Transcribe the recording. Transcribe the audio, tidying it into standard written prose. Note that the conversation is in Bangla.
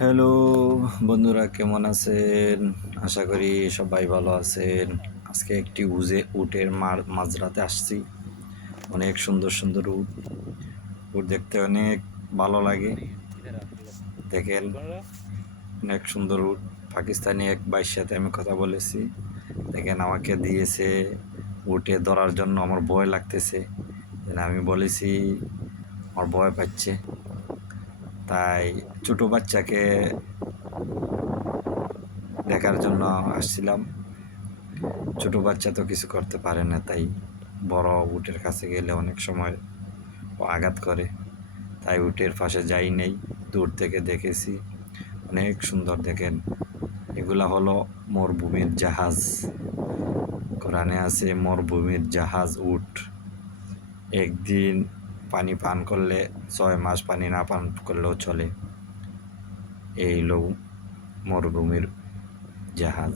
হ্যালো বন্ধুরা, কেমন আছেন? আশা করি সবাই ভালো আছেন। আজকে একটি উটের মাঝরাতে আসছি। অনেক সুন্দর সুন্দর উট। উট দেখতে অনেক ভালো লাগে। দেখেন, অনেক সুন্দর উট। পাকিস্তানি এক ভাইয়ের সাথে আমি কথা বলেছি। দেখেন, আমাকে দিয়েছে উটে ধরার জন্য। আমার ভয় লাগতেছে। আমি বলেছি আমার ভয় পাচ্ছে, তাই ছোটো বাচ্চাকে দেখার জন্য আসছিলাম। ছোট বাচ্চা তো কিছু করতে পারে না, তাই বড় উটের কাছে গেলে অনেক সময় ও আঘাত করে, তাই উটের পাশে যাই নেই। দূর থেকে দেখেছি, অনেক সুন্দর। দেখেন, এগুলা হলো মরুভূমির জাহাজ। কোরআনে আছে মরুভূমির জাহাজ উট। একদিন পানি পান করলে 6 মাস পানি না পান করলেও চলে। এই হলো মরুভূমির জাহাজ।